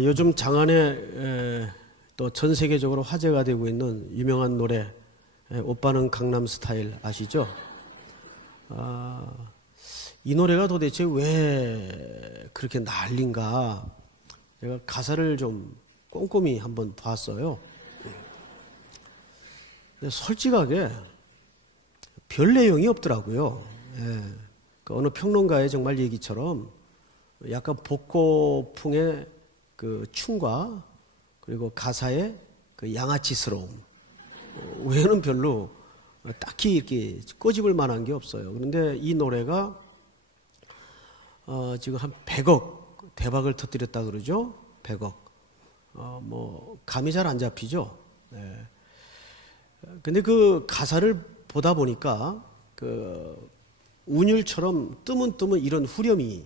요즘 장안에 또 전 세계적으로 화제가 되고 있는 유명한 노래 오빠는 강남스타일 아시죠? 이 노래가 도대체 왜 그렇게 난린가 제가 가사를 좀 꼼꼼히 한번 봤어요. 근데 솔직하게 별 내용이 없더라고요. 그 어느 평론가의 정말 얘기처럼 약간 복고풍의 그 춤과 그리고 가사의 그 양아치스러움 외에는 별로 딱히 이렇게 꼬집을 만한 게 없어요. 그런데 이 노래가 지금 한 100억 대박을 터뜨렸다 그러죠. 100억. 뭐 감이 잘 안 잡히죠. 네. 근데 그 가사를 보다 보니까 그 운율처럼 뜨문뜨문 이런 후렴이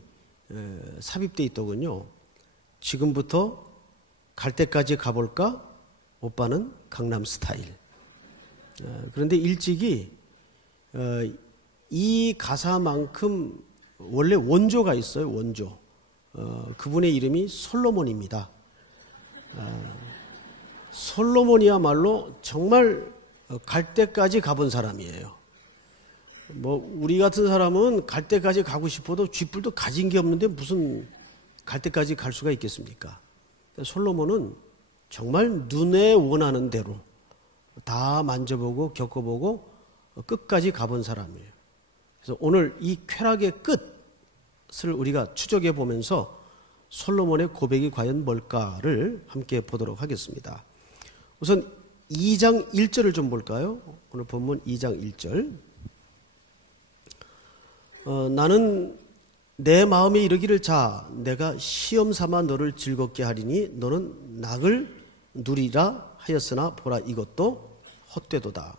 삽입돼 있더군요. 지금부터 갈 때까지 가볼까? 오빠는 강남스타일. 그런데 일찍이 이 가사만큼 원래 원조가 있어요. 원조. 그분의 이름이 솔로몬입니다. 솔로몬이야말로 정말 갈 때까지 가본 사람이에요. 뭐 우리 같은 사람은 갈 때까지 가고 싶어도 쥐뿔도 가진 게 없는데 무슨 갈 때까지 갈 수가 있겠습니까? 솔로몬은 정말 눈에 원하는 대로 다 만져보고 겪어보고 끝까지 가본 사람이에요. 그래서 오늘 이 쾌락의 끝을 우리가 추적해 보면서 솔로몬의 고백이 과연 뭘까를 함께 보도록 하겠습니다. 우선 2장 1절을 좀 볼까요? 오늘 본문 2장 1절. 나는 내 마음에 이르기를 자 내가 시험 삼아 너를 즐겁게 하리니 너는 낙을 누리라 하였으나 보라 이것도 헛되도다.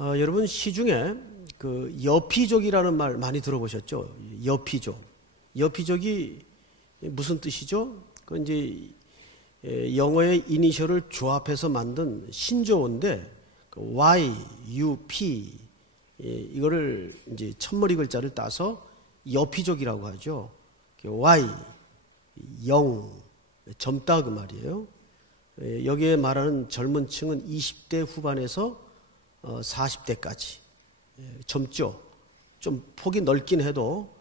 여러분 시중에 그 여피족이라는 말 많이 들어보셨죠? 여피족. 여피족이 무슨 뜻이죠? 그 이제 영어의 이니셜을 조합해서 만든 신조어인데 Y, U, P 이거를 이제 첫머리 글자를 따서 여피족이라고 하죠. Y, 영, 젊다 그 말이에요. 여기에 말하는 젊은 층은 20대 후반에서 40대까지 젊죠. 좀 폭이 넓긴 해도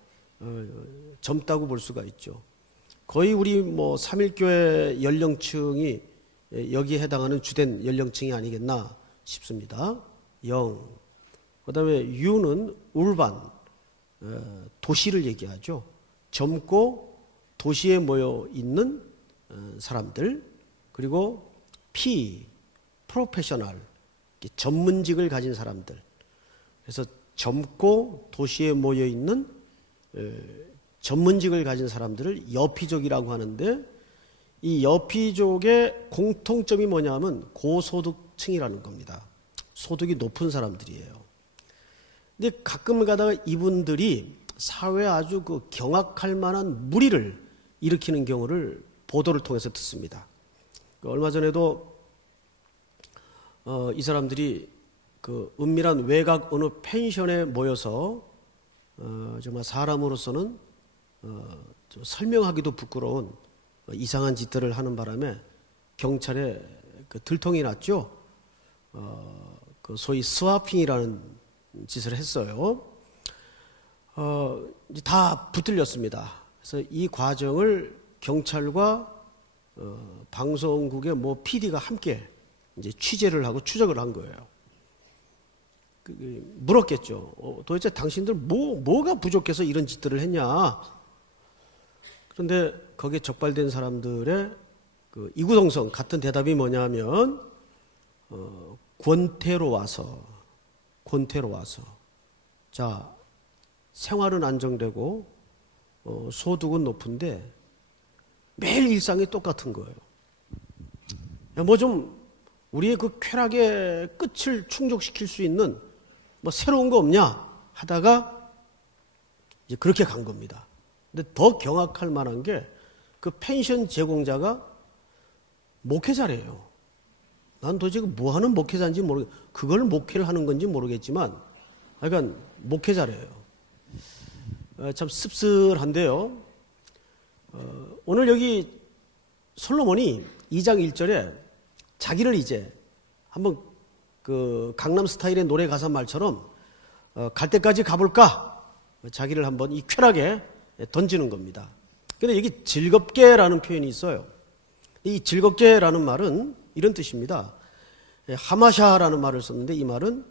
젊다고 볼 수가 있죠. 거의 우리 뭐 삼일교회 연령층이 여기에 해당하는 주된 연령층이 아니겠나 싶습니다. 영. 그 다음에 U는 울반, 도시를 얘기하죠. 젊고 도시에 모여 있는 사람들. 그리고 P, 프로페셔널, 전문직을 가진 사람들. 그래서 젊고 도시에 모여 있는 전문직을 가진 사람들을 여피족이라고 하는데 이 여피족의 공통점이 뭐냐면 고소득층이라는 겁니다. 소득이 높은 사람들이에요. 근데 가끔 가다가 이분들이 사회에 아주 그 경악할 만한 무리를 일으키는 경우를 보도를 통해서 듣습니다. 얼마 전에도 이 사람들이 그 은밀한 외곽 어느 펜션에 모여서 정말 사람으로서는 좀 설명하기도 부끄러운 이상한 짓들을 하는 바람에 경찰에 그 들통이 났죠. 그 소위 스와핑이라는 짓을 했어요. 이제 다 붙들렸습니다. 그래서 이 과정을 경찰과 방송국의 뭐 PD가 함께 이제 취재를 하고 추적을 한 거예요. 물었겠죠. 도대체 당신들 뭐가 부족해서 이런 짓들을 했냐? 그런데 거기에 적발된 사람들의 그 이구동성 같은 대답이 뭐냐면 권태로 와서 자 생활은 안정되고 소득은 높은데 매일 일상이 똑같은 거예요. 뭐 좀 우리의 그 쾌락의 끝을 충족시킬 수 있는 뭐 새로운 거 없냐 하다가 이제 그렇게 간 겁니다. 근데 더 경악할 만한 게 그 펜션 제공자가 목회자래요. 난 도대체 뭐 하는 목회자인지 그걸 목회를 하는 건지 모르겠지만 그러니까 목회자래요. 참 씁쓸한데요. 오늘 여기 솔로몬이 2장 1절에 자기를 이제 한번 그 강남 스타일의 노래 가사 말처럼 갈 때까지 가볼까? 자기를 한번 이 쾌락에 던지는 겁니다. 근데 여기 즐겁게라는 표현이 있어요. 이 즐겁게라는 말은 이런 뜻입니다. 하마샤라는 말을 썼는데 이 말은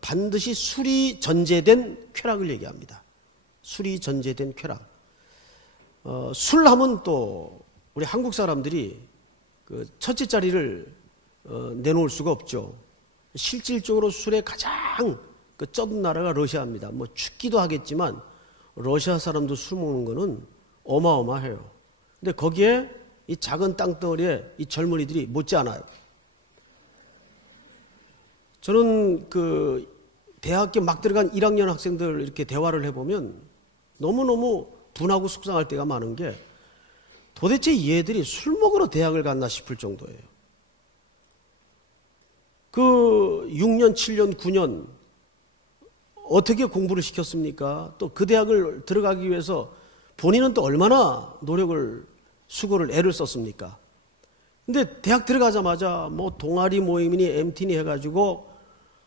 반드시 술이 전제된 쾌락을 얘기합니다. 술이 전제된 쾌락. 술 하면 또 우리 한국 사람들이 그 첫째 자리를 내놓을 수가 없죠. 실질적으로 술에 가장 그 쩌든 나라가 러시아입니다. 뭐 춥기도 하겠지만 러시아 사람도 술 먹는 거는 어마어마해요. 근데 거기에 이 작은 땅덩어리에 이 젊은이들이 못지않아요. 저는 그 대학교 막 들어간 1학년 학생들 이렇게 대화를 해보면 너무너무 분하고 속상할 때가 많은 게 도대체 얘들이 술 먹으러 대학을 갔나 싶을 정도예요. 그 6년, 7년, 9년 어떻게 공부를 시켰습니까? 또 그 대학을 들어가기 위해서 본인은 또 얼마나 노력을, 수고를, 애를 썼습니까? 근데 대학 들어가자마자 뭐 동아리 모임이니 MT니 해가지고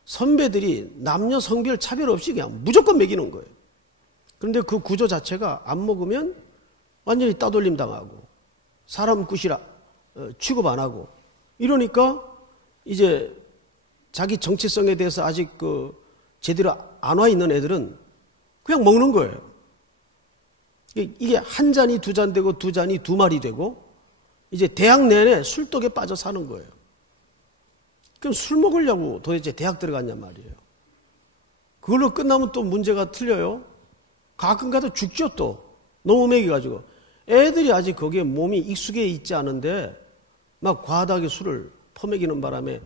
선배들이 남녀 성별 차별 없이 그냥 무조건 먹이는 거예요. 그런데 그 구조 자체가 안 먹으면 완전히 따돌림 당하고 사람 굿이라 취급 안 하고 이러니까 이제 자기 정체성에 대해서 아직 그 제대로 안 와 있는 애들은 그냥 먹는 거예요. 이게 한 잔이 두 잔 되고 두 잔이 두 마리 되고 이제 대학 내내 술독에 빠져 사는 거예요. 그럼 술 먹으려고 도대체 대학 들어갔냔 말이에요. 그걸로 끝나면 또 문제가 틀려요. 가끔 가다 죽죠 또. 너무 먹여가지고. 애들이 아직 거기에 몸이 익숙해 있지 않은데 막 과다하게 술을 퍼먹이는 바람에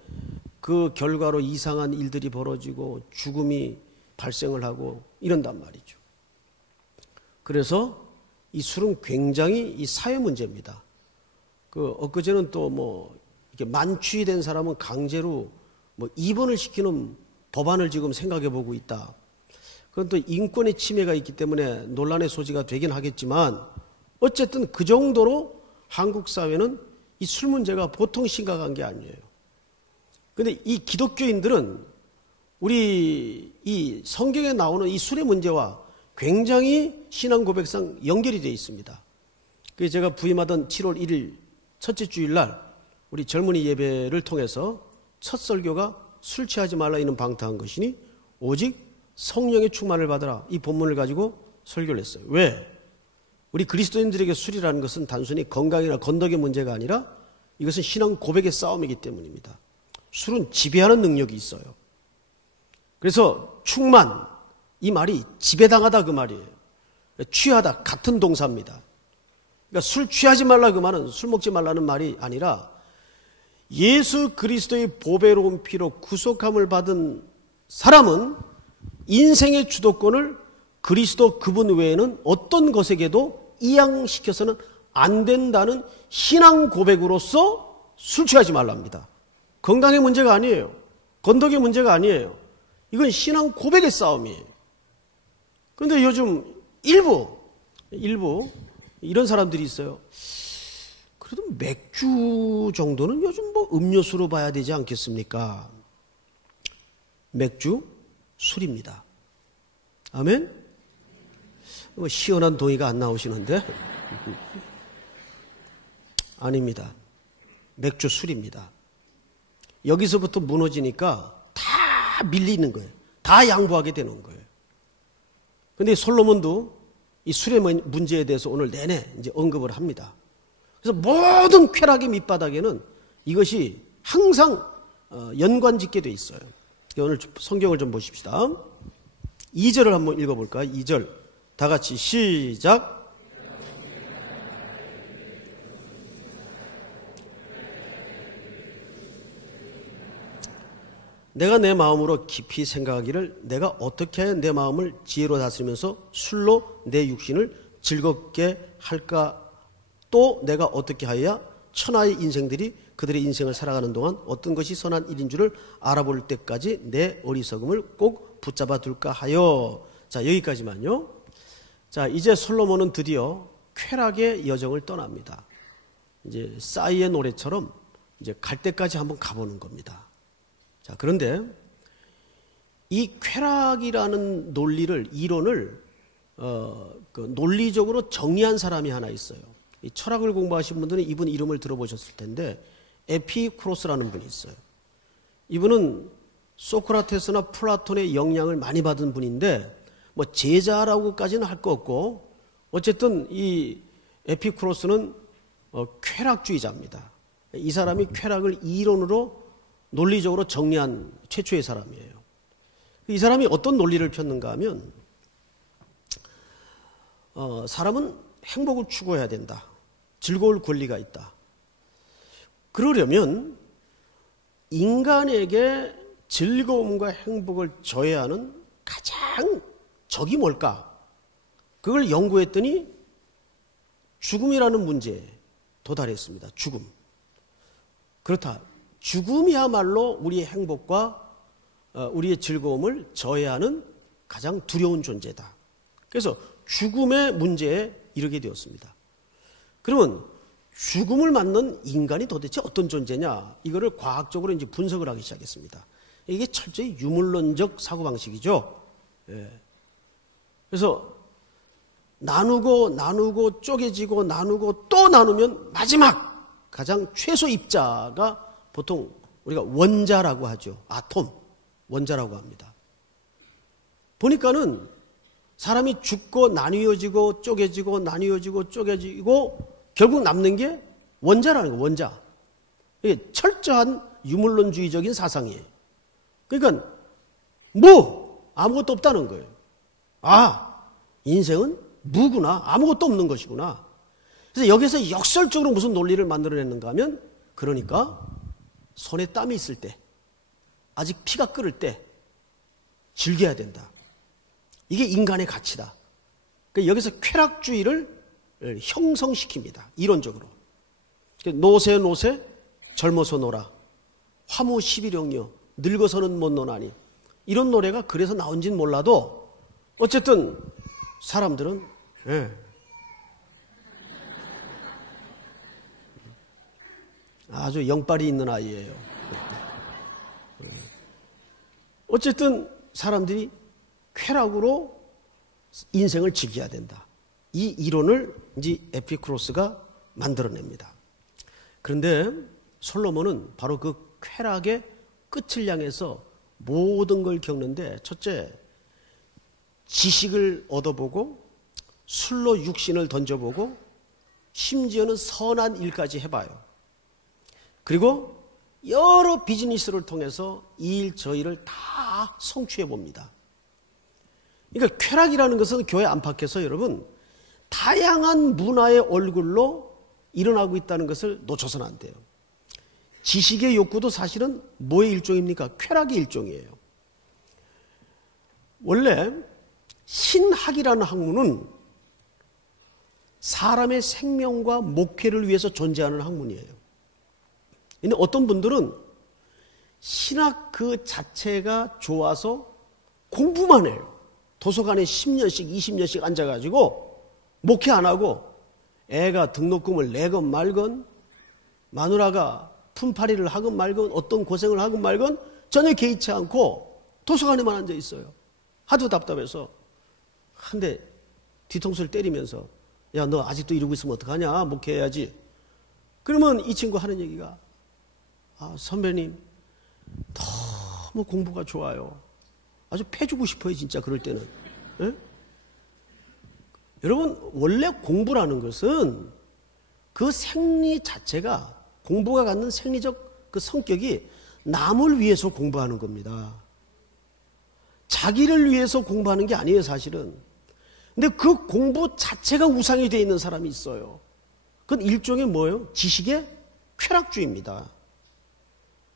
그 결과로 이상한 일들이 벌어지고 죽음이 발생을 하고 이런단 말이죠. 그래서 이 술은 굉장히 이 사회 문제입니다. 그 엊그제는 또 뭐 이렇게 만취된 사람은 강제로 뭐 입원을 시키는 법안을 지금 생각해 보고 있다. 그건 또 인권의 침해가 있기 때문에 논란의 소지가 되긴 하겠지만 어쨌든 그 정도로 한국 사회는 이 술 문제가 보통 심각한 게 아니에요. 그런데 이 기독교인들은 우리 이 성경에 나오는 이 술의 문제와 굉장히 신앙 고백상 연결이 되어 있습니다. 그래서 제가 부임하던 7월 1일 첫째 주일날 우리 젊은이 예배를 통해서 첫 설교가 술 취하지 말라 이는 방탕한 것이니 오직 성령의 충만을 받으라 이 본문을 가지고 설교를 했어요. 왜? 우리 그리스도인들에게 술이라는 것은 단순히 건강이나 건덕의 문제가 아니라 이것은 신앙 고백의 싸움이기 때문입니다. 술은 지배하는 능력이 있어요. 그래서 충만 이 말이 지배당하다 그 말이에요. 취하다 같은 동사입니다. 그러니까 술 취하지 말라 그 말은 술 먹지 말라는 말이 아니라 예수 그리스도의 보배로운 피로 구속함을 받은 사람은 인생의 주도권을 그리스도 그분 외에는 어떤 것에게도 이양시켜서는 안 된다는 신앙 고백으로서 술 취하지 말랍니다. 건강의 문제가 아니에요. 건덕의 문제가 아니에요. 이건 신앙 고백의 싸움이에요. 그런데 요즘 일부 이런 사람들이 있어요. 그래도 맥주 정도는 요즘 뭐 음료수로 봐야 되지 않겠습니까? 맥주, 술입니다. 아멘? 뭐 시원한 동의가 안 나오시는데? 아닙니다. 맥주, 술입니다. 여기서부터 무너지니까 다 밀리는 거예요. 다 양보하게 되는 거예요. 그런데 솔로몬도 이 술의 문제에 대해서 오늘 내내 이제 언급을 합니다. 그래서 모든 쾌락의 밑바닥에는 이것이 항상 연관짓게 돼 있어요. 오늘 성경을 좀 보십시다. 2절을 한번 읽어볼까요? 2절 다 같이 시작. 내가 내 마음으로 깊이 생각하기를 내가 어떻게 하여 내 마음을 지혜로 다스리면서 술로 내 육신을 즐겁게 할까? 또 내가 어떻게 하여야 천하의 인생들이 그들의 인생을 살아가는 동안 어떤 것이 선한 일인 줄을 알아볼 때까지 내 어리석음을 꼭 붙잡아 둘까 하여. 자, 여기까지만요. 자, 이제 솔로몬은 드디어 쾌락의 여정을 떠납니다. 이제 싸이의 노래처럼 이제 갈 때까지 한번 가보는 겁니다. 자, 그런데 이 쾌락이라는 논리를, 이론을 그 논리적으로 정리한 사람이 하나 있어요. 이 철학을 공부하신 분들은 이분 이름을 들어보셨을 텐데 에피쿠로스라는 분이 있어요. 이분은 소크라테스나 플라톤의 영향을 많이 받은 분인데 뭐 제자라고까지는 할 거 없고 어쨌든 이 에피쿠로스는 쾌락주의자입니다. 이 사람이 쾌락을 이론으로 논리적으로 정리한 최초의 사람이에요. 이 사람이 어떤 논리를 폈는가 하면 사람은 행복을 추구해야 된다. 즐거울 권리가 있다. 그러려면 인간에게 즐거움과 행복을 저해하는 가장 적이 뭘까? 그걸 연구했더니 죽음이라는 문제에 도달했습니다. 죽음. 그렇다. 죽음이야말로 우리의 행복과 우리의 즐거움을 저해하는 가장 두려운 존재다. 그래서 죽음의 문제에 이르게 되었습니다. 그러면 죽음을 맞는 인간이 도대체 어떤 존재냐? 이거를 과학적으로 이제 분석을 하기 시작했습니다. 이게 철저히 유물론적 사고방식이죠. 예. 그래서 나누고 쪼개지고 나누고 또 나누면 마지막 가장 최소 입자가 보통 우리가 원자라고 하죠. 아톰, 원자라고 합니다. 보니까는 사람이 죽고 나뉘어지고 쪼개지고 나뉘어지고 쪼개지고 결국 남는 게 원자라는 거예요. 원자. 이게 철저한 유물론주의적인 사상이에요. 그러니까 아무것도 없다는 거예요. 인생은 무구나. 아무것도 없는 것이구나. 그래서 여기서 역설적으로 무슨 논리를 만들어냈는가 하면 그러니까 손에 땀이 있을 때 아직 피가 끓을 때 즐겨야 된다. 이게 인간의 가치다. 그러니까 여기서 쾌락주의를 형성시킵니다. 이론적으로. 노세 젊어서 놀아. 화무 11영려 늙어서는 못 노나니. 이런 노래가 그래서 나온지는 몰라도 어쨌든 사람들은 아주 영빨이 있는 아이예요. 어쨌든 사람들이 쾌락으로 인생을 즐겨야 된다. 이 이론을 이제 에피쿠로스가 만들어냅니다. 그런데 솔로몬은 바로 그 쾌락의 끝을 향해서 모든 걸 겪는데 첫째, 지식을 얻어보고 술로 육신을 던져보고 심지어는 선한 일까지 해봐요. 그리고 여러 비즈니스를 통해서 이 일 저 일을 다 성취해봅니다. 그러니까 쾌락이라는 것은 교회 안팎에서 여러분 다양한 문화의 얼굴로 일어나고 있다는 것을 놓쳐서는 안 돼요. 지식의 욕구도 사실은 뭐의 일종입니까? 쾌락의 일종이에요. 원래 신학이라는 학문은 사람의 생명과 목회를 위해서 존재하는 학문이에요. 근데 어떤 분들은 신학 그 자체가 좋아서 공부만 해요. 도서관에 10년씩 20년씩 앉아가지고 목회 안 하고 애가 등록금을 내건 말건 마누라가 품팔이를 하건 말건 어떤 고생을 하건 말건 전혀 개의치 않고 도서관에만 앉아 있어요. 하도 답답해서. 근데 뒤통수를 때리면서 야, 너 아직도 이러고 있으면 어떡하냐? 목회해야지. 그러면 이 친구 하는 얘기가 선배님 너무 공부가 좋아요. 아주 패주고 싶어요. 진짜 그럴 때는. 예? 여러분 원래 공부라는 것은 그 생리 자체가 공부가 갖는 생리적 그 성격이 남을 위해서 공부하는 겁니다. 자기를 위해서 공부하는 게 아니에요. 사실은. 근데 그 공부 자체가 우상이 되어 있는 사람이 있어요. 그건 일종의 뭐예요? 지식의 쾌락주의입니다.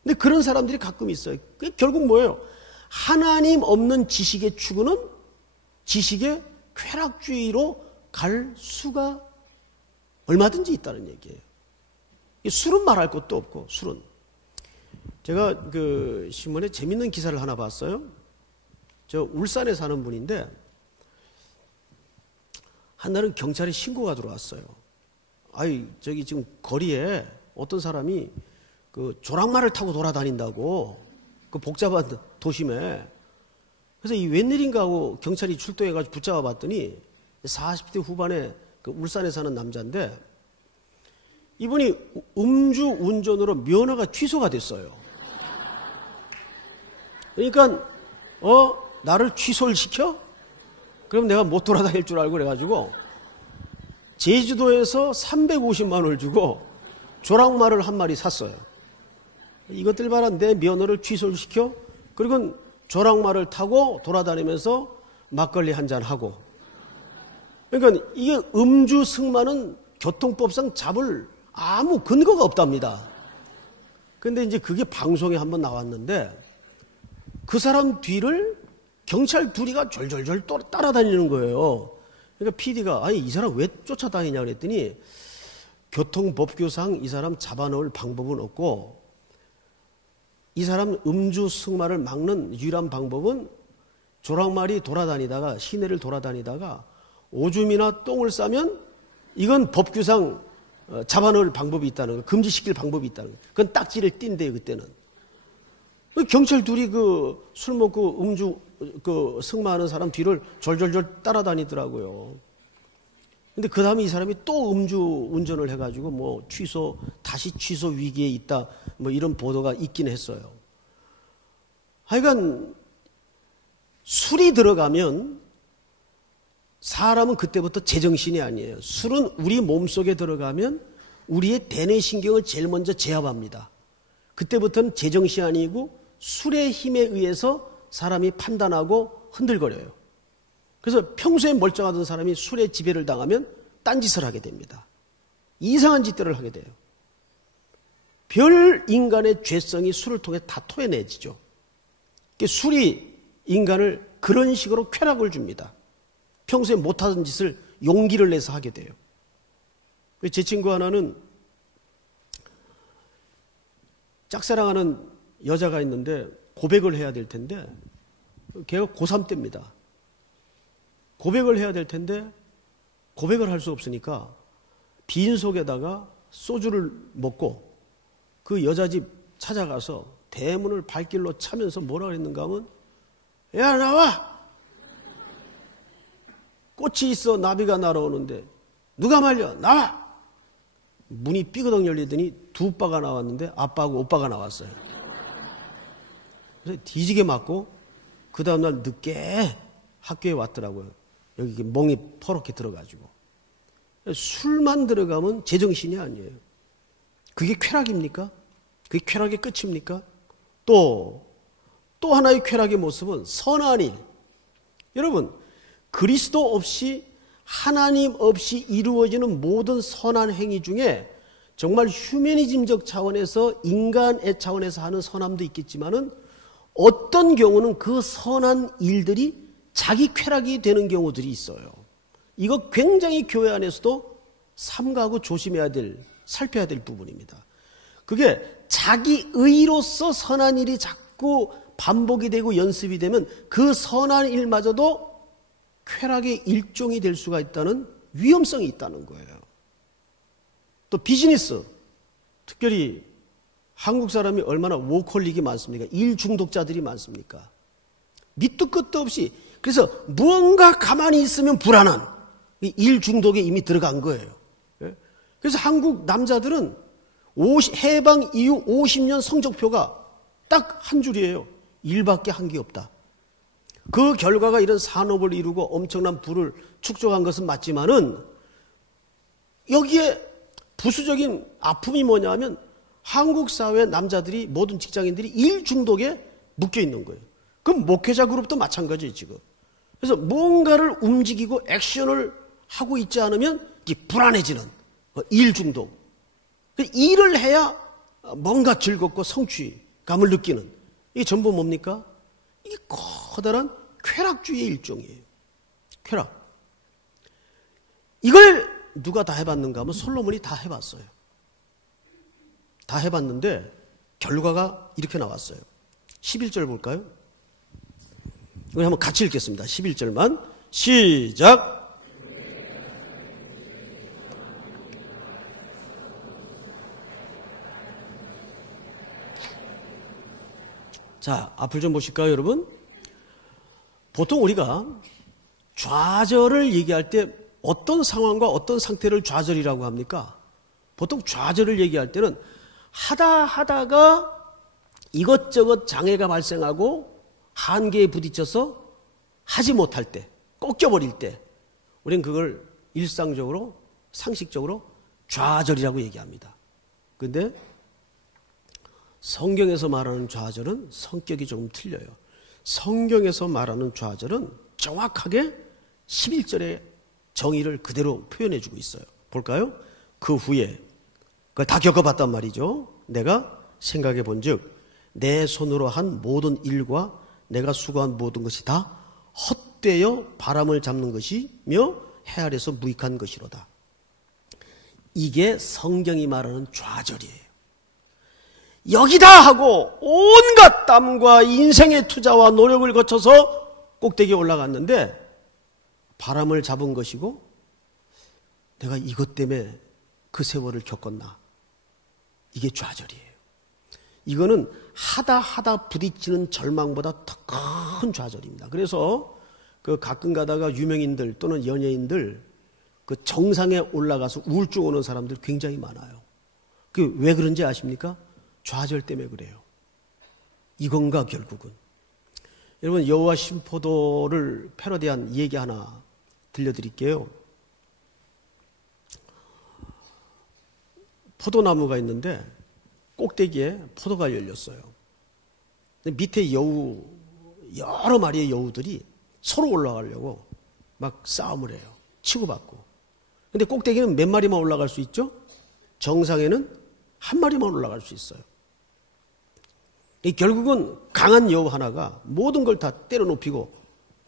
근데 그런 사람들이 가끔 있어요. 그게 결국 뭐예요? 하나님 없는 지식의 추구는 지식의 쾌락주의로 갈 수가 얼마든지 있다는 얘기예요. 술은 말할 것도 없고, 술은. 제가 그 신문에 재밌는 기사를 하나 봤어요. 저 울산에 사는 분인데, 한날은 경찰에 신고가 들어왔어요. 저기 지금 거리에 어떤 사람이 그 조랑말을 타고 돌아다닌다고, 그 복잡한 도심에. 그래서 이 웬일인가 하고 경찰이 출동해가지고 붙잡아 봤더니 40대 후반에 그 울산에 사는 남자인데, 이분이 음주 운전으로 면허가 취소가 됐어요. 그러니까 나를 취소를 시켜? 그럼 내가 못 돌아다닐 줄 알고 그래가지고 제주도에서 350만 원을 주고 조랑말을 한 마리 샀어요. 이것들 봐라, 내 면허를 취소를 시켜? 그리고 조랑말을 타고 돌아다니면서 막걸리 한잔 하고. 그러니까 이게 음주 승마는 교통법상 잡을 아무 근거가 없답니다. 근데 이제 그게 방송에 한번 나왔는데, 그 사람 뒤를 경찰 둘이가 졸졸졸 따라다니는 거예요. 그러니까 PD가 이 사람 왜 쫓아다니냐 그랬더니, 교통법규상 이 사람 잡아놓을 방법은 없고, 이 사람 음주 승마를 막는 유일한 방법은 조랑말이 돌아다니다가, 시내를 돌아다니다가 오줌이나 똥을 싸면 이건 법규상 잡아놓을 방법이 있다는 거, 금지시킬 방법이 있다는 거. 그건 딱지를 띈대요, 그때는. 경찰 둘이 그 술 먹고 음주 그 승마하는 사람 뒤를 졸졸졸 따라다니더라고요. 근데 그 다음에 이 사람이 또 음주 운전을 해가지고 뭐 다시 취소 위기에 있다, 뭐 이런 보도가 있긴 했어요. 하여간 술이 들어가면 사람은 그때부터 제정신이 아니에요. 술은 우리 몸속에 들어가면 우리의 대뇌신경을 제일 먼저 제압합니다. 그때부터는 제정신이 아니고 술의 힘에 의해서 사람이 판단하고 흔들거려요. 그래서 평소에 멀쩡하던 사람이 술에 지배를 당하면 딴짓을 하게 됩니다. 이상한 짓들을 하게 돼요. 별 인간의 죄성이 술을 통해 다 토해내지죠. 술이 인간을 그런 식으로 쾌락을 줍니다. 평소에 못하던 짓을 용기를 내서 하게 돼요. 제 친구 하나는 짝사랑하는 여자가 있는데 고백을 해야 될 텐데, 걔가 고3 때입니다. 고백을 해야 될 텐데 고백을 할 수 없으니까 빈속에다가 소주를 먹고 그 여자 집 찾아가서 대문을 발길로 차면서 뭐라 그랬는가 하면, 야 나와! 꽃이 있어 나비가 날아오는데 누가 말려? 나와! 문이 삐그덕 열리더니 두 바가 나왔는데 아빠하고 오빠가 나왔어요. 그래서 뒤지게 맞고 그 다음날 늦게 학교에 왔더라고요. 여기 멍이 퍼렇게 들어가지고. 술만 들어가면 제정신이 아니에요. 그게 쾌락입니까? 그게 쾌락의 끝입니까? 또 하나의 쾌락의 모습은 선한 일. 여러분, 그리스도 없이, 하나님 없이 이루어지는 모든 선한 행위 중에 정말 휴머니즘적 차원에서, 인간의 차원에서 하는 선함도 있겠지만은 어떤 경우는 그 선한 일들이 자기 쾌락이 되는 경우들이 있어요. 이거 굉장히 교회 안에서도 삼가하고 조심해야 될, 살펴야 될 부분입니다. 그게 자기 의로서 선한 일이 자꾸 반복이 되고 연습이 되면 그 선한 일마저도 쾌락의 일종이 될 수가 있다는 위험성이 있다는 거예요. 또 비즈니스, 특별히 한국 사람이 얼마나 워커홀릭이 많습니까? 일 중독자들이 많습니까? 밑도 끝도 없이. 그래서 무언가 가만히 있으면 불안한 일 중독에 이미 들어간 거예요. 그래서 한국 남자들은 해방 이후 50년 성적표가 딱 한 줄이에요. 일밖에 한 게 없다. 그 결과가 이런 산업을 이루고 엄청난 부를 축적한 것은 맞지만은 여기에 부수적인 아픔이 뭐냐 하면 한국 사회 남자들이, 모든 직장인들이 일 중독에 묶여 있는 거예요. 그럼 목회자 그룹도 마찬가지예요, 지금. 그래서 뭔가를 움직이고 액션을 하고 있지 않으면 불안해지는 일 중독. 일을 해야 뭔가 즐겁고 성취감을 느끼는, 이게 전부 뭡니까? 이게 커다란 쾌락주의의 일종이에요. 쾌락. 이걸 누가 다 해봤는가 하면 솔로몬이 다 해봤어요. 다 해봤는데 결과가 이렇게 나왔어요. 11절 볼까요? 우리 한번 같이 읽겠습니다. 11절만 시작. 자, 앞을 좀 보실까요, 여러분? 보통 우리가 좌절을 얘기할 때 어떤 상황과 어떤 상태를 좌절이라고 합니까? 보통 좌절을 얘기할 때는 하다가 이것저것 장애가 발생하고 한계에 부딪혀서 하지 못할 때, 꺾여버릴 때, 우리는 그걸 일상적으로, 상식적으로 좌절이라고 얘기합니다. 그런데 성경에서 말하는 좌절은 성격이 조금 틀려요. 성경에서 말하는 좌절은 정확하게 11절의 정의를 그대로 표현해주고 있어요. 볼까요? 그 후에 그걸 다 겪어봤단 말이죠. 내가 생각해 본즉 내 손으로 한 모든 일과 내가 수고한 모든 것이 다 헛되어 바람을 잡는 것이며 해 아래서 무익한 것이로다. 이게 성경이 말하는 좌절이에요. 여기다 하고 온갖 땀과 인생의 투자와 노력을 거쳐서 꼭대기에 올라갔는데 바람을 잡은 것이고 내가 이것 때문에 그 세월을 겪었나. 이게 좌절이에요. 이거는 하다 부딪히는 절망보다 더 큰 좌절입니다. 그래서 그 가끔 가다가 유명인들 또는 연예인들 그 정상에 올라가서 우울증 오는 사람들 굉장히 많아요. 그 왜 그런지 아십니까? 좌절 때문에 그래요. 이건가 결국은. 여러분 여호와 신포도를 패러디한 얘기 하나 들려드릴게요. 포도나무가 있는데 꼭대기에 포도가 열렸어요. 밑에 여우, 여러 마리의 여우들이 서로 올라가려고 막 싸움을 해요. 치고받고. 근데 꼭대기는 몇 마리만 올라갈 수 있죠? 정상에는 한 마리만 올라갈 수 있어요. 결국은 강한 여우 하나가 모든 걸 다 때려눕히고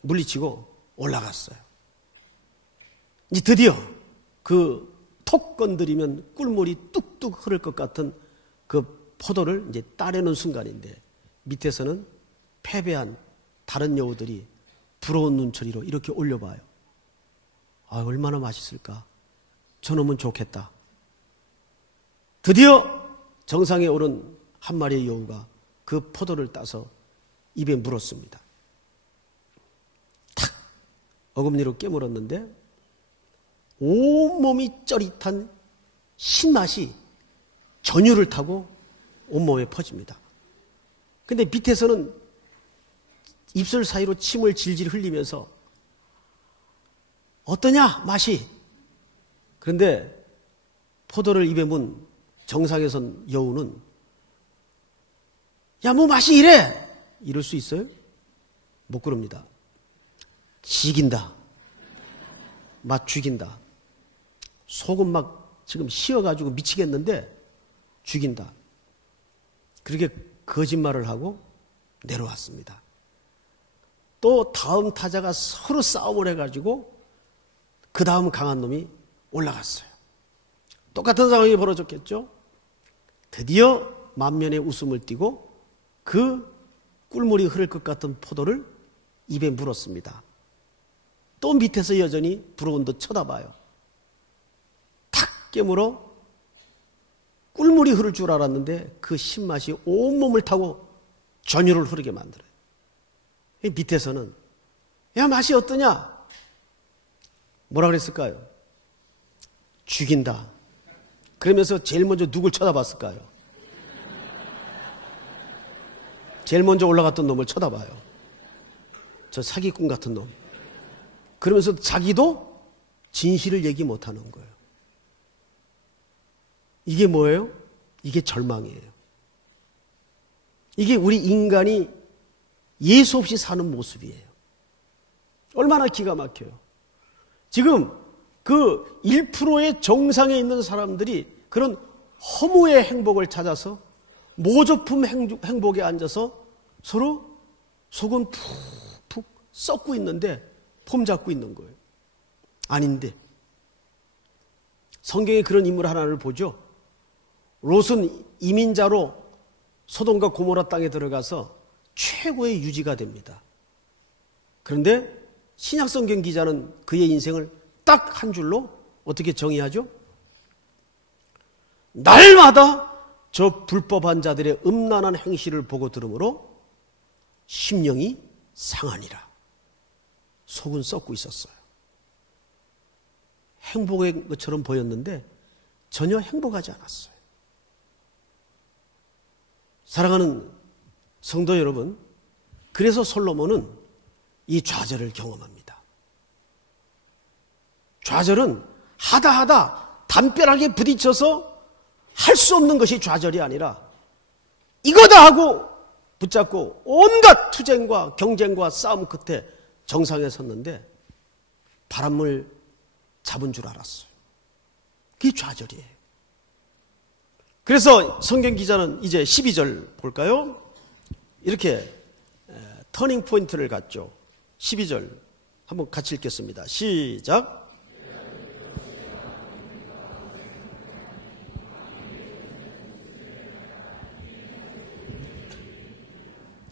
물리치고 올라갔어요. 이제 드디어 그 톡 건드리면 꿀물이 뚝뚝 흐를 것 같은 그 포도를 이제 따내는 순간인데 밑에서는 패배한 다른 여우들이 부러운 눈초리로 이렇게 올려봐요. 아, 얼마나 맛있을까? 저놈은 좋겠다. 드디어 정상에 오른 한 마리의 여우가 그 포도를 따서 입에 물었습니다. 탁! 어금니로 깨물었는데 온몸이 쩌릿한 신맛이 전율을 타고 온몸에 퍼집니다. 근데 밑에서는 입술 사이로 침을 질질 흘리면서 어떠냐 맛이. 그런데 포도를 입에 문 정상에 선 여우는 야 뭐 맛이 이래 이럴 수 있어요? 못 그럽니다. 죽인다. 맛 죽인다. 속은 막 지금 쉬어가지고 미치겠는데 죽인다. 그렇게 거짓말을 하고 내려왔습니다. 또 다음 타자가 서로 싸움을 해가지고 그 다음 강한 놈이 올라갔어요. 똑같은 상황이 벌어졌겠죠. 드디어 만면에 웃음을 띠고 그 꿀물이 흐를 것 같은 포도를 입에 물었습니다. 또 밑에서 여전히 부러운 듯 쳐다봐요. 탁 깨물어 꿀물이 흐를 줄 알았는데 그 신맛이 온몸을 타고 전율을 흐르게 만들어요. 밑에서는 야 맛이 어떠냐? 뭐라 그랬을까요? 죽인다. 그러면서 제일 먼저 누굴 쳐다봤을까요? 제일 먼저 올라갔던 놈을 쳐다봐요. 저 사기꾼 같은 놈. 그러면서 자기도 진실을 얘기 못하는 거예요. 이게 뭐예요? 이게 절망이에요. 이게 우리 인간이 예수 없이 사는 모습이에요. 얼마나 기가 막혀요. 지금 그 1%의 정상에 있는 사람들이 그런 허무의 행복을 찾아서 모조품 행복에 앉아서 서로 속은 푹푹 썩고 있는데 폼 잡고 있는 거예요. 아닌데 성경에 그런 인물 하나를 보죠. 롯은 이민자로 소돔과 고모라 땅에 들어가서 최고의 유지가 됩니다. 그런데 신약성경 기자는 그의 인생을 딱 한 줄로 어떻게 정의하죠? 날마다 저 불법한 자들의 음란한 행실을 보고 들으므로 심령이 상하니라. 속은 썩고 있었어요. 행복의 것처럼 보였는데 전혀 행복하지 않았어요. 사랑하는 성도 여러분, 그래서 솔로몬은 이 좌절을 경험합니다. 좌절은 하다 담벼락에 부딪혀서 할 수 없는 것이 좌절이 아니라 이거다 하고 붙잡고 온갖 투쟁과 경쟁과 싸움 끝에 정상에 섰는데 바람을 잡은 줄 알았어요. 그게 좌절이에요. 그래서 성경 기자는 이제 12절 볼까요? 이렇게 터닝 포인트를 갖죠. 12절 한번 같이 읽겠습니다. 시작.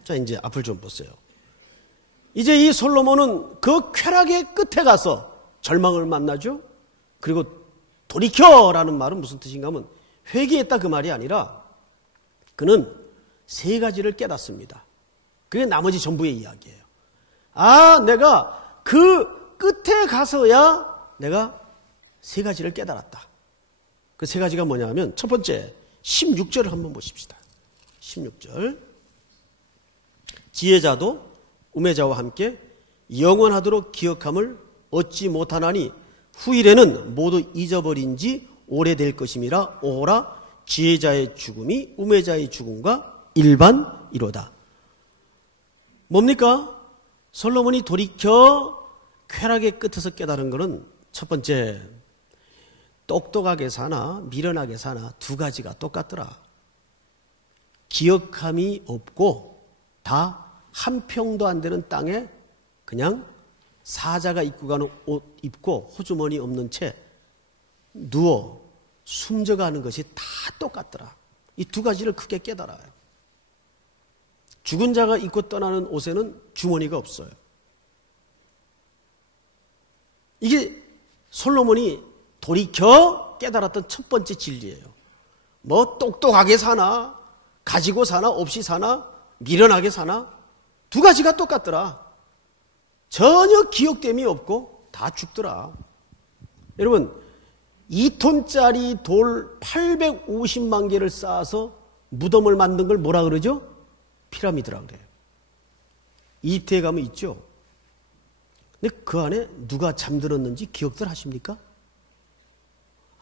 자, 이제 앞을 좀 보세요. 이제 이 솔로몬은 그 쾌락의 끝에 가서 절망을 만나죠. 그리고 돌이켜라는 말은 무슨 뜻인가 하면 회개했다 그 말이 아니라 그는 세 가지를 깨닫습니다. 그게 나머지 전부의 이야기예요. 아, 내가 그 끝에 가서야 내가 세 가지를 깨달았다. 그 세 가지가 뭐냐 하면 첫 번째 16절을 한번 보십시다. 16절. 지혜자도 우매자와 함께 영원하도록 기억함을 얻지 못하나니 후일에는 모두 잊어버린 지 오래될 것임이라. 오호라, 지혜자의 죽음이 우매자의 죽음과 일반이로다. 뭡니까? 솔로몬이 돌이켜 쾌락의 끝에서 깨달은 것은 첫 번째, 똑똑하게 사나 미련하게 사나 두 가지가 똑같더라. 기억함이 없고 다 한 평도 안 되는 땅에 그냥 사자가 입고 가는 옷 입고 호주머니 없는 채 누워 숨져가는 것이 다 똑같더라. 이 두 가지를 크게 깨달아요. 죽은 자가 입고 떠나는 옷에는 주머니가 없어요. 이게 솔로몬이 돌이켜 깨달았던 첫 번째 진리예요. 뭐 똑똑하게 사나 가지고 사나 없이 사나 미련하게 사나 두 가지가 똑같더라. 전혀 기억됨이 없고 다 죽더라. 여러분 2톤짜리 돌 850만 개를 쌓아서 무덤을 만든 걸 뭐라 그러죠? 피라미드라 그래요. 이집트에 가면 있죠. 근데 그 안에 누가 잠들었는지 기억들 하십니까?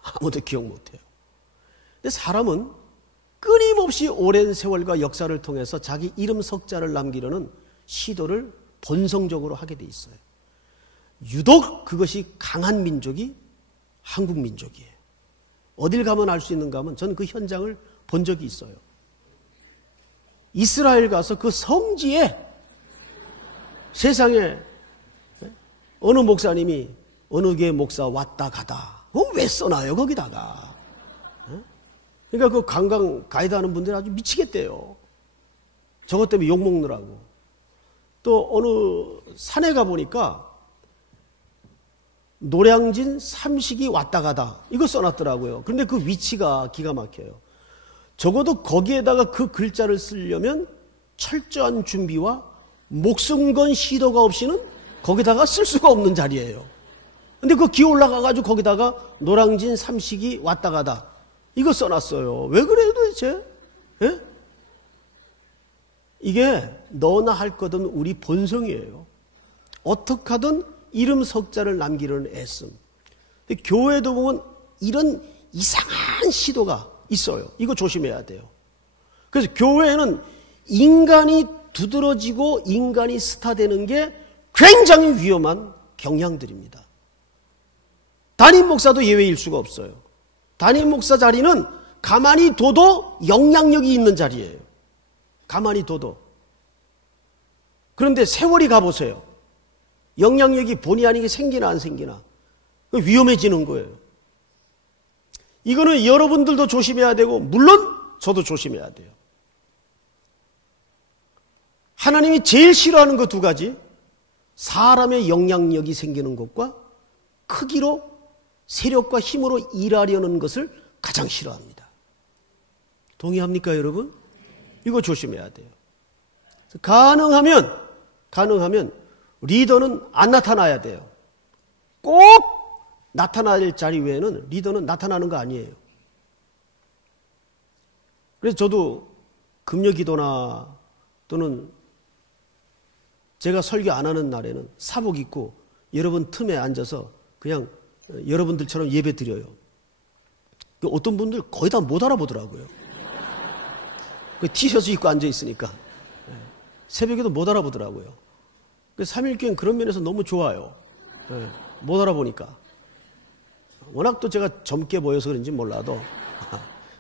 아무도 기억 못해요. 근데 사람은 끊임없이 오랜 세월과 역사를 통해서 자기 이름 석자를 남기려는 시도를 본성적으로 하게 돼 있어요. 유독 그것이 강한 민족이 한국 민족이에요. 어딜 가면 알 수 있는가 하면 저는 그 현장을 본 적이 있어요. 이스라엘 가서 그 성지에 세상에 어느 목사님이 어느 교회 목사 왔다 가다 왜 써놔요 거기다가. 그러니까 그 관광 가이드 하는 분들이 아주 미치겠대요. 저것 때문에 욕먹느라고. 또 어느 산에 가보니까 노량진 삼식이 왔다 가다 이거 써놨더라고요. 그런데 그 위치가 기가 막혀요. 적어도 거기에다가 그 글자를 쓰려면 철저한 준비와 목숨 건 시도가 없이는 거기다가 쓸 수가 없는 자리예요. 근데 그 기어 올라가가지고 거기다가 노량진 삼식이 왔다 가다 이거 써놨어요. 왜 그래요 도대체? 예? 이게 너나 할 거든 우리 본성이에요. 어떻게 하든 이름 석자를 남기려는 애씀. 근데 교회도 보면 이런 이상한 시도가 있어요. 이거 조심해야 돼요. 그래서 교회에는 인간이 두드러지고 인간이 스타되는 게 굉장히 위험한 경향들입니다. 담임 목사도 예외일 수가 없어요. 담임 목사 자리는 가만히 둬도 영향력이 있는 자리예요. 가만히 둬도. 그런데 세월이 가보세요. 영향력이 본의 아니게 생기나 안 생기나. 위험해지는 거예요. 이거는 여러분들도 조심해야 되고 물론 저도 조심해야 돼요. 하나님이 제일 싫어하는 그 두 가지, 사람의 영향력이 생기는 것과 크기로 세력과 힘으로 일하려는 것을 가장 싫어합니다. 동의합니까 여러분? 이거 조심해야 돼요. 가능하면 리더는 안 나타나야 돼요. 꼭 나타나야 될 자리 외에는 리더는 나타나는 거 아니에요. 그래서 저도 금요 기도나 또는 제가 설교 안 하는 날에는 사복 입고 여러분 틈에 앉아서 그냥 여러분들처럼 예배 드려요. 어떤 분들 거의 다 못 알아보더라고요. 그 티셔츠 입고 앉아 있으니까 새벽에도 못 알아보더라고요. 3.1교회는 그런 면에서 너무 좋아요. 못 알아보니까. 워낙 또 제가 젊게 보여서 그런지 몰라도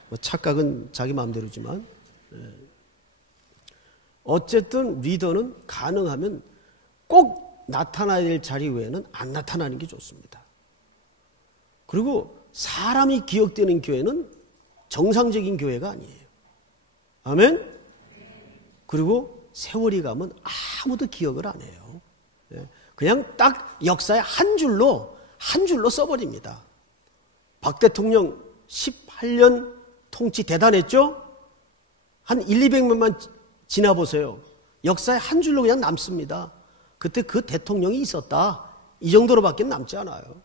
뭐 착각은 자기 마음대로지만 어쨌든 리더는 가능하면 꼭 나타나야 될 자리 외에는 안 나타나는 게 좋습니다. 그리고 사람이 기억되는 교회는 정상적인 교회가 아니에요. 아멘? 그리고 세월이 가면 아무도 기억을 안 해요. 그냥 딱 역사의 한 줄로 써버립니다. 박 대통령 18년 통치 대단했죠? 한 200년만 지나보세요. 역사의 한 줄로 그냥 남습니다. 그때 그 대통령이 있었다. 이 정도로밖에 남지 않아요.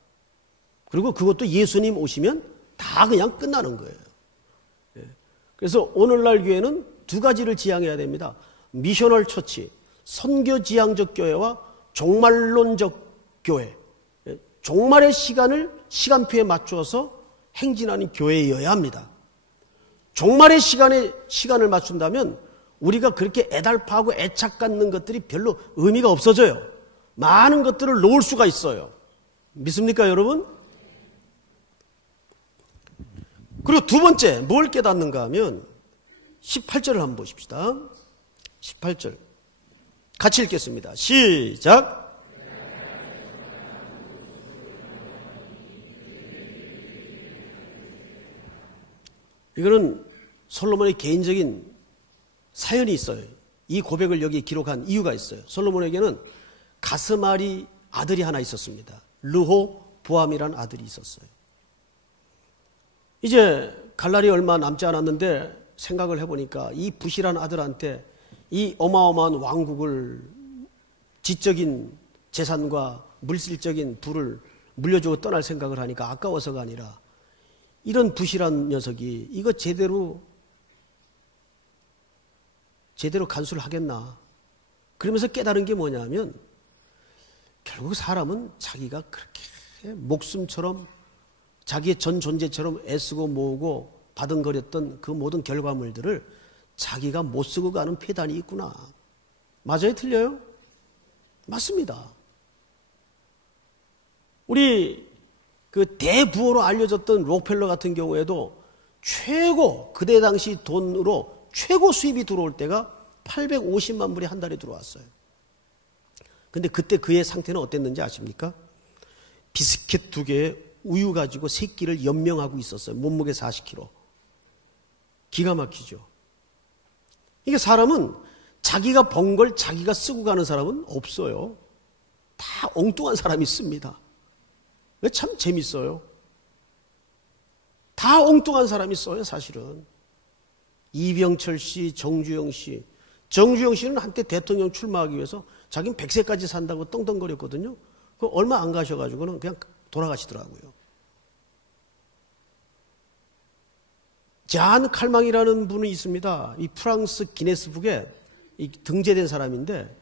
그리고 그것도 예수님 오시면 다 그냥 끝나는 거예요. 그래서 오늘날 교회는 두 가지를 지향해야 됩니다. 미셔널 처치, 선교지향적 교회와 종말론적 교회. 종말의 시간표에 맞추어서 행진하는 교회여야 합니다. 종말의 시간을 맞춘다면 우리가 그렇게 애달파하고 애착 갖는 것들이 별로 의미가 없어져요. 많은 것들을 놓을 수가 있어요. 믿습니까, 여러분? 그리고 두 번째, 뭘 깨닫는가 하면 18절을 한번 보십시다. 18절. 같이 읽겠습니다. 시작. 이거는 솔로몬의 개인적인 사연이 있어요. 이 고백을 여기 기록한 이유가 있어요. 솔로몬에게는 가스마리 아들이 하나 있었습니다. 르호보암이라는 아들이 있었어요. 이제 갈 날이 얼마 남지 않았는데 생각을 해보니까 이 부실한 아들한테 이 어마어마한 왕국을 지적인 재산과 물질적인 부를 물려주고 떠날 생각을 하니까 아까워서가 아니라 이런 부실한 녀석이 이거 제대로 간수를 하겠나. 그러면서 깨달은 게 뭐냐면 결국 사람은 자기가 그렇게 목숨처럼 자기의 전 존재처럼 애쓰고 모으고 바둥거렸던 그 모든 결과물들을 자기가 못 쓰고 가는 폐단이 있구나. 맞아요? 틀려요? 맞습니다. 우리 그 대부호로 알려졌던 록펠러 같은 경우에도 그때 당시 돈으로 최고 수입이 들어올 때가 850만 불이 한 달에 들어왔어요. 근데 그때 그의 상태는 어땠는지 아십니까? 비스켓 2개에 우유 가지고 새끼를 연명하고 있었어요. 몸무게 40kg. 기가 막히죠. 이게 사람은 자기가 번 걸 자기가 쓰고 가는 사람은 없어요. 다 엉뚱한 사람이 씁니다. 참 재밌어요. 다 엉뚱한 사람이 써요, 사실은. 이병철 씨, 정주영 씨. 정주영 씨는 한때 대통령 출마하기 위해서 자기는 100세까지 산다고 떵떵거렸거든요. 그 얼마 안 가셔가지고는 그냥 돌아가시더라고요. 잔 칼망이라는 분이 있습니다. 이 프랑스 기네스북에 등재된 사람인데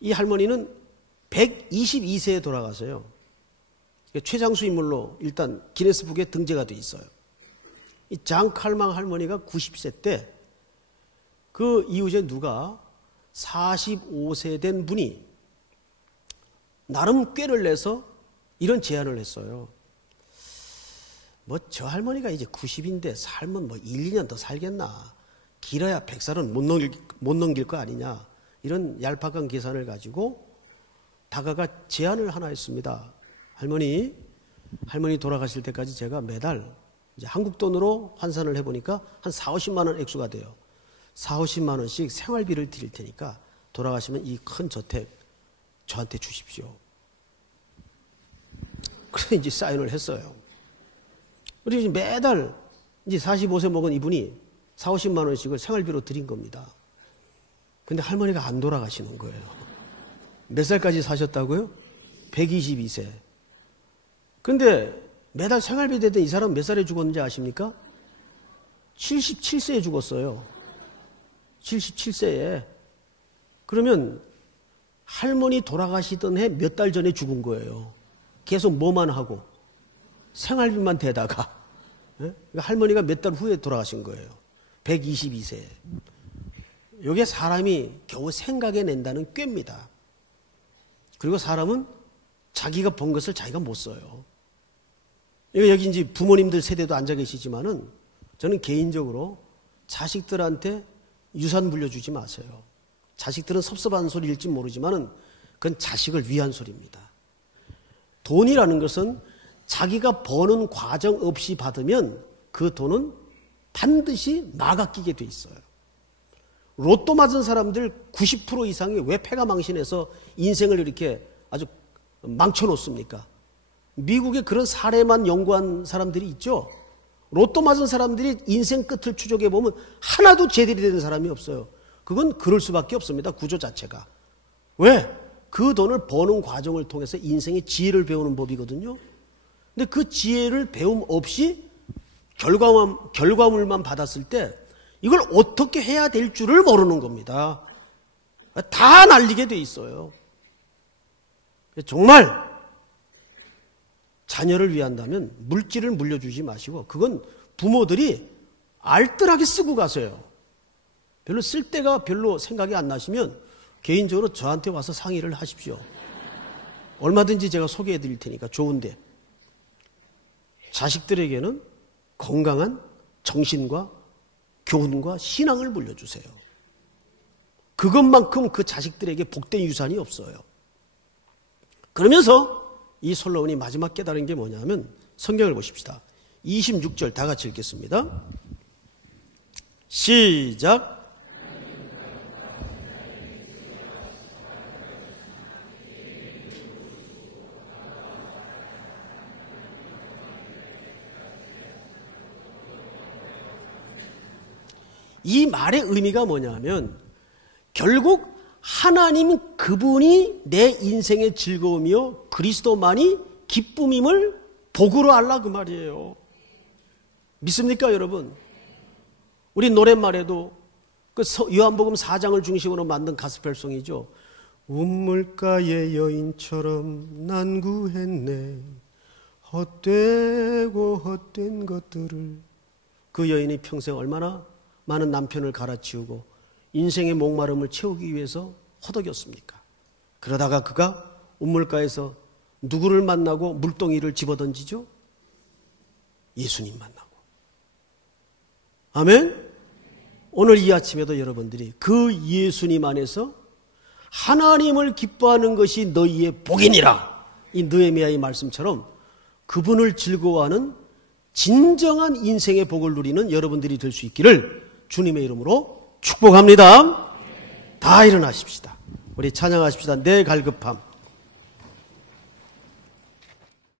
이 할머니는 122세에 돌아가서요. 최장수 인물로 일단 기네스북에 등재가 돼 있어요. 이 장 칼망 할머니가 90세 때 그 이후에 누가 45세 된 분이 나름 꾀를 내서 이런 제안을 했어요. 뭐 저 할머니가 이제 90인데 살면 뭐 1, 2년 더 살겠나. 길어야 100살은 못 넘길 거 아니냐. 이런 얄팍한 계산을 가지고 다가가 제안을 하나 했습니다. 할머니 돌아가실 때까지 제가 매달 이제 한국 돈으로 환산을 해보니까 한 4, 50만 원 액수가 돼요. 4, 50만 원씩 생활비를 드릴 테니까 돌아가시면 이 큰 저택 저한테 주십시오. 그래서 이제 사인을 했어요. 그리고 이제 매달 이제 45세 먹은 이분이 4, 50만 원씩을 생활비로 드린 겁니다. 근데 할머니가 안 돌아가시는 거예요. 몇 살까지 사셨다고요? 122세. 근데 매달 생활비 대던 이 사람 몇 살에 죽었는지 아십니까? 77세에 죽었어요. 77세에. 그러면 할머니 돌아가시던 해 몇 달 전에 죽은 거예요. 계속 뭐만 하고 생활비만 대다가. 그러니까 할머니가 몇 달 후에 돌아가신 거예요. 122세. 이게 사람이 겨우 생각해낸다는 꾀입니다. 그리고 사람은 자기가 번 것을 자기가 못 써요. 여기 이제 부모님들 세대도 앉아 계시지만은 저는 개인적으로 자식들한테 유산 물려주지 마세요. 자식들은 섭섭한 소리일지 모르지만은 그건 자식을 위한 소리입니다. 돈이라는 것은 자기가 버는 과정 없이 받으면 그 돈은 반드시 나가끼게 돼 있어요. 로또 맞은 사람들 90% 이상이 왜 패가 망신해서 인생을 이렇게 아주 망쳐놓습니까? 미국에 그런 사례만 연구한 사람들이 있죠. 로또 맞은 사람들이 인생 끝을 추적해보면 하나도 제대로 된 사람이 없어요. 그건 그럴 수밖에 없습니다. 구조 자체가. 왜? 그 돈을 버는 과정을 통해서 인생의 지혜를 배우는 법이거든요. 근데 그 지혜를 배움 없이 결과물만 받았을 때 이걸 어떻게 해야 될 줄을 모르는 겁니다. 다 날리게 돼 있어요. 정말 자녀를 위한다면 물질을 물려주지 마시고 그건 부모들이 알뜰하게 쓰고 가세요. 별로 쓸 데가 별로 생각이 안 나시면 개인적으로 저한테 와서 상의를 하십시오. 얼마든지 제가 소개해 드릴 테니까 좋은데 자식들에게는 건강한 정신과 교훈과 신앙을 물려주세요. 그것만큼 그 자식들에게 복된 유산이 없어요. 그러면서 이 솔로몬이 마지막 깨달은 게 뭐냐면 성경을 보십시다. 26절 다 같이 읽겠습니다. 시작. 이 말의 의미가 뭐냐면 결국 하나님 그분이 내 인생의 즐거움이요 그리스도만이 기쁨임을 복으로 알라 그 말이에요. 믿습니까 여러분? 우리 노랫말에도 그 요한복음 4장을 중심으로 만든 가스펠송이죠. 운물가의 여인처럼 난 구했네 헛되고 헛된 것들을. 그 여인이 평생 얼마나 많은 남편을 갈아치우고 인생의 목마름을 채우기 위해서 허덕였습니까? 그러다가 그가 운물가에서 누구를 만나고 물동이를 집어던지죠? 예수님 만나고. 아멘? 오늘 이 아침에도 여러분들이 그 예수님 안에서 하나님을 기뻐하는 것이 너희의 복이니라. 이 느헤미야의 말씀처럼 그분을 즐거워하는 진정한 인생의 복을 누리는 여러분들이 될 수 있기를 주님의 이름으로 축복합니다. 다 일어나십시다. 우리 찬양하십시다. 내 갈급함.